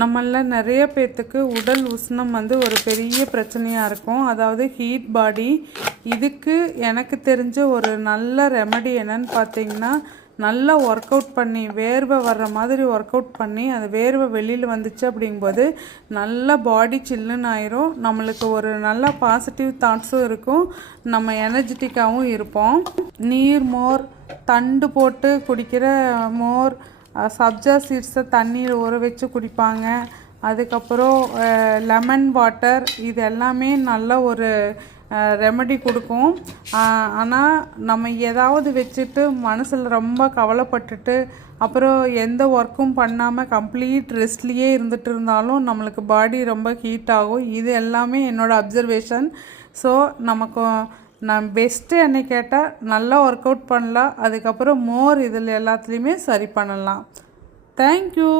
நம்மள நிறைய பேர்த்துக்கு உடல் உஷ்ணம் வந்து ஒரு பெரிய பிரச்சனையாக இருக்கும். அதாவது ஹீட் பாடி. இதுக்கு எனக்கு தெரிஞ்ச ஒரு நல்ல ரெமெடி என்னன்னு பார்த்தீங்கன்னா, நல்லா ஒர்க் அவுட் பண்ணி வேர்வை வர்ற மாதிரி ஒர்க் அவுட் பண்ணி அந்த வேர்வை வெளியில் வந்துச்சு அப்படிங்கும்போது நல்லா பாடி சில்லுன்னு ஆயிரும். நம்மளுக்கு ஒரு நல்ல பாசிட்டிவ் தாட்ஸும் இருக்கும், நம்ம எனர்ஜெட்டிக்காகவும் இருப்போம். நீர் மோர், தண்டு போட்டு குடிக்கிற மோர், சப்ஜா சீட்ஸை தண்ணியில் ஊற வச்சு குடிப்பாங்க. அதுக்கப்புறம் லெமன் வாட்டர், இது எல்லாமே நல்ல ஒரு ரெமெடி கொடுக்கும். ஆனால் நம்ம ஏதாவது வச்சுட்டு மனசில் ரொம்ப கவலைப்பட்டுட்டு அப்புறம் எந்த ஒர்க்கும் பண்ணாமல் கம்ப்ளீட் ரெஸ்ட்லேயே இருந்துகிட்டு இருந்தாலும் நம்மளுக்கு பாடி ரொம்ப ஹீட் ஆகும். இது எல்லாமே என்னோடய அப்சர்வேஷன். ஸோ நமக்கு நான் பெஸ்ட்டு என்னை கேட்டால் நல்லா ஒர்க் அவுட் பண்ணலாம். அதுக்கப்புறம் மோர் இதில் எல்லாத்துலேயுமே சரி பண்ணலாம். தேங்க்யூ.